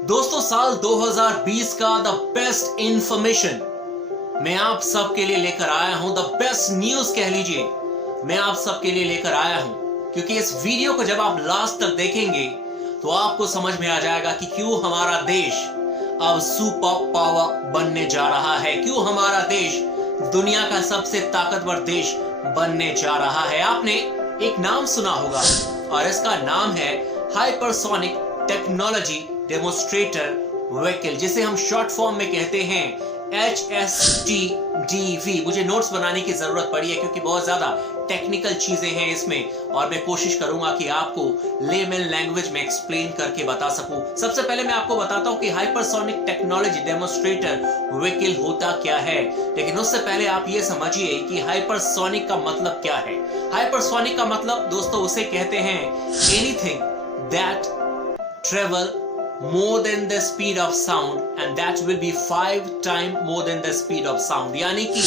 दोस्तों, साल 2020 का द बेस्ट इंफॉर्मेशन मैं आप सबके लिए लेकर आया हूं। द बेस्ट न्यूज कह लीजिए, मैं आप सबके लिए लेकर आया हूं, क्योंकि इस वीडियो को जब आप लास्ट तक देखेंगे तो आपको समझ में आ जाएगा कि क्यों हमारा देश अब सुपर पावर बनने जा रहा है, क्यों हमारा देश दुनिया का सबसे ताकतवर देश बनने जा रहा है। आपने एक नाम सुना होगा और इसका नाम है हाइपरसोनिक टेक्नोलॉजी डेमोन्स्ट्रेटर व्हीकल, जिसे हम शॉर्ट फॉर्म में कहते हैं HSTDV। मुझे नोट्स बनाने की जरूरत पड़ी है क्योंकि बहुत ज्यादा टेक्निकल चीजें हैं इसमें, और मैं कोशिश करूंगा कि आपको लेमन लैंग्वेज में एक्सप्लेन करके बता सकूं। सबसे पहले मैं आपको बताता हूं कि हाइपरसोनिक टेक्नोलॉजी डेमोन्स्ट्रेटर व्हीकल होता क्या है, लेकिन उससे पहले आप ये समझिए कि हाइपरसोनिक का मतलब क्या है। हाइपरसोनिक का मतलब दोस्तों उसे कहते हैं anything that travel more than the speed of sound and that will be 5 times more than the speed of sound। यानी कि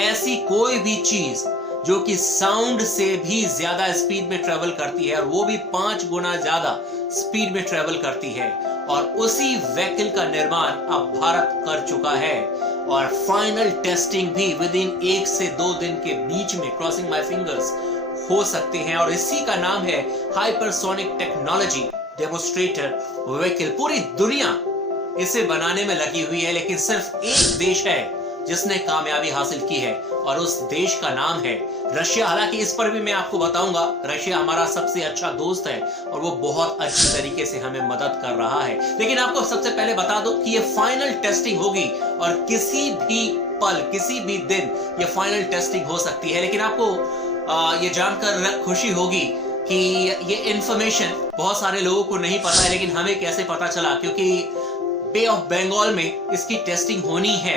ऐसी कोई भी चीज जो कि साउंड से भी ज्यादा स्पीड में ट्रेवल करती है, और वो भी 5 गुना ज्यादा स्पीड में ट्रेवल करती है, और उसी व्हीकल का निर्माण अब भारत कर चुका है, और फाइनल टेस्टिंग भी विद इन 1 से 2 दिन के बीच में, क्रॉसिंग माय फिंगर्स, हो सकते हैं। और इसी का नाम है हाइपरसोनिक टेक्नोलॉजी डेमोन्स्ट्रेटर व्हीकल। पूरी दुनिया इसे बनाने में लगी हुई है, लेकिन सिर्फ एक देश है जिसने कामयाबी हासिल की है, और उस देश का नाम है रशिया। हालांकि इस पर भी मैं आपको बताऊंगा, रशिया हमारा सबसे अच्छा दोस्त है और वो बहुत अच्छी तरीके से हमें मदद कर रहा है। लेकिन आपको सबसे पहले बता दूं कि ये फाइनल टेस्टिंग होगी, और किसी भी पल, किसी भी दिन ये फाइनल टेस्टिंग हो सकती है। लेकिन आपको ये जानकर खुशी होगी कि ये इंफॉर्मेशन बहुत सारे लोगों को नहीं पता है, लेकिन हमें कैसे पता चला, क्योंकि बे ऑफ बंगाल में इसकी टेस्टिंग होनी है,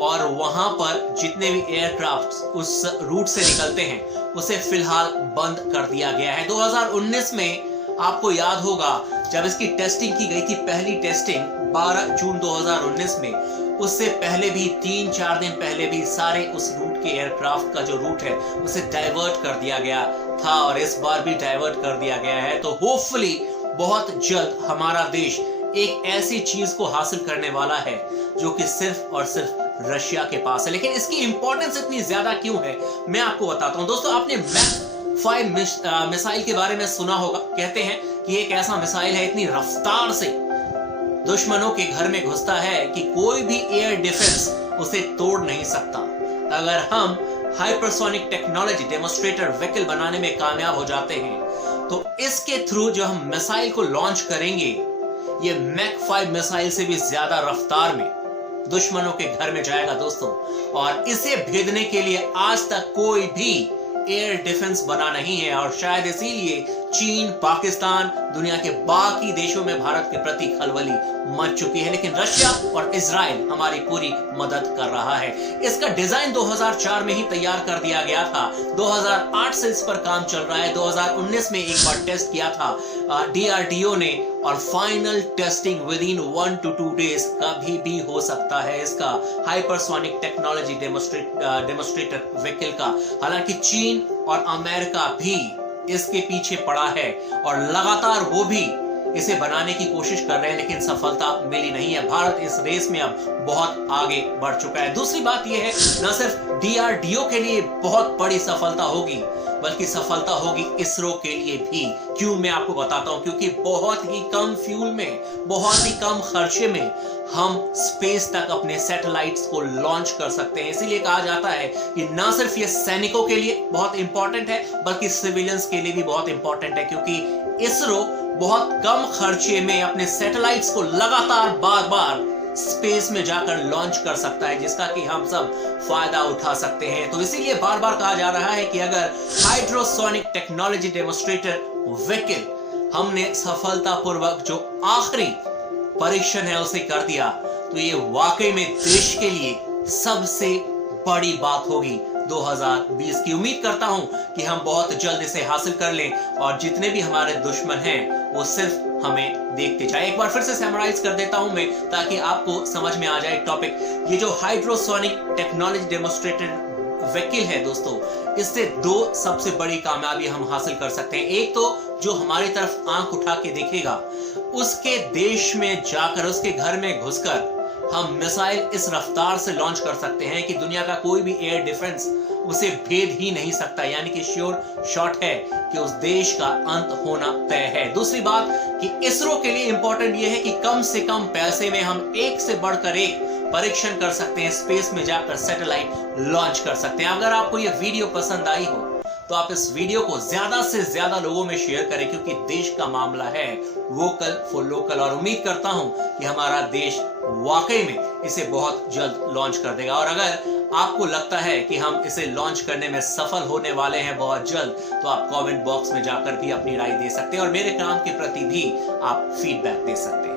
और वहां पर जितने भी एयरक्राफ्ट उस रूट से निकलते हैं उसे फिलहाल बंद कर दिया गया है। 2019 में आपको याद होगा जब इसकी टेस्टिंग की गई थी, पहली टेस्टिंग 12 जून 2019 में, उससे पहले भी 3-4 दिन पहले भी सारे उस रूट के एयरक्राफ्ट का जो रूट है उसे डाइवर्ट कर दिया गया था, और इस बार भी डाइवर्ट कर दिया गया है। तो होपफुली बहुत जल्द हमारा देश एक ऐसी चीज को हासिल करने वाला है जो कि सिर्फ और सिर्फ रशिया के पास है। लेकिन इसकी इंपॉर्टेंस इतनी ज्यादा क्यों है, मैं आपको बताता हूं। दोस्तों, आपने मैक 5 मिसाइल के बारे में सुना होगा। कहते हैं कि एक ऐसा मिसाइल है, इतनी रफ्तार से दुश्मनों के घर में घुसता है कि कोई भी एयर डिफेंस उसे तोड़ नहीं सकता। अगर हम हाइपरसोनिक टेक्नोलॉजी डेमोन्स्ट्रेटर व्हीकल बनाने में कामयाब हो जाते हैं तो इसके थ्रू जो हम मिसाइल को लॉन्च करेंगे, ये मैक 5 मिसाइल से भी ज्यादा रफ्तार में दुश्मनों के घर में जाएगा दोस्तों। और इसे भेदने के लिए आज तक कोई भी एयर डिफेंस बना नहीं है, और शायद इसीलिए चीन, पाकिस्तान, दुनिया के बाकी देशों में भारत के प्रति खलबली मच चुकी है। लेकिन रशिया और इजराइल हमारी पूरी मदद कर रहा है। इसका डिजाइन 2004 में ही तैयार कर दिया गया था, 2008 से इस पर काम चल रहा है, 2019 में एक बार टेस्ट किया था DRDO ने, और final testing with in 1 to 2 days कभी भी हो सकता है इसका हाइपरसोनिक टेक्नोलॉजी डेमोन्स्ट्रेटर व्हीकल का। हालांकि चीन और अमेरिका भी इसके पीछे पड़ा है, और लगातार वो भी इसे बनाने की कोशिश कर रहे हैं, लेकिन सफलता मिली नहीं है। भारत इस रेस में अब बहुत आगे बढ़ चुका है। दूसरी बात यह है, न सिर्फ DRDO के लिए बहुत बड़ी सफलता होगी, बल्कि सफलता होगी इसरो के लिए भी। क्यों, मैं आपको बताता हूं। क्योंकि बहुत ही कम फ्यूल में, बहुत ही कम खर्चे में हम स्पेस तक अपने सैटेलाइट्स को लॉन्च कर सकते हैं। इसीलिए कहा जाता है कि ना सिर्फ ये सैनिकों के लिए बहुत इंपॉर्टेंट है, बल्कि सिविलियंस के लिए भी बहुत इंपॉर्टेंट है, क्योंकि इसरो बहुत कम खर्चे में अपने सैटेलाइट्स को लगातार बार-बार स्पेस में जाकर लॉन्च कर सकता है, जिसका कि हम सब फायदा उठा सकते हैं। तो इसीलिए बार-बार कहा जा रहा है कि अगर हाइड्रोसोनिक टेक्नोलॉजी डेमोन्स्ट्रेटर व्हीकल हमने सफलतापूर्वक जो आखिरी परीक्षण है उसे कर दिया, तो ये वाकई में देश के लिए सबसे बड़ी बात होगी 2020 की। उम्मीद करता हूं कि हम बहुत जल्द इसे हासिल कर लें, और जितने भी हमारे दुश्मन हैं वो सिर्फ हमें देखते जाए। एक बार फिर से समराइज कर देता हूं मैं, ताकि आपको समझ में आ जाए टॉपिक। ये जो हाइड्रोसोनिक टेक्नोलॉजी डेमोन्स्ट्रेटर व्हीकल है दोस्तों, इससे 2 सबसे बड़ी कामयाबी हम हासिल कर सकते हैं। एक तो जो हमारी तरफ आंख उठा के देखेगा उसके देश में जाकर, उसके घर में घुसकर हम मिसाइल इस रफ्तार से लॉन्च कर सकते हैं कि दुनिया का कोई भी एयर डिफेंस उसे भेद ही नहीं सकता। यानी कि श्योर शॉट है कि उस देश का अंत होना तय है। दूसरी बात कि इसरो के लिए इंपॉर्टेंट यह है कि कम से कम पैसे में हम एक से बढ़कर एक परीक्षण कर सकते हैं, स्पेस में जाकर सैटेलाइट लॉन्च कर सकते हैं। अगर आपको यह वीडियो पसंद आई हो तो आप इस वीडियो को ज्यादा से ज्यादा लोगों में शेयर करें, क्योंकि देश का मामला है वोकल फॉर लोकल। और उम्मीद करता हूं कि हमारा देश वाकई में इसे बहुत जल्द लॉन्च कर देगा। और अगर आपको लगता है कि हम इसे लॉन्च करने में सफल होने वाले हैं बहुत जल्द, तो आप कमेंट बॉक्स में जाकर भी अपनी राय दे सकते हैं और मेरे काम के प्रति भी आप फीडबैक दे सकते हैं।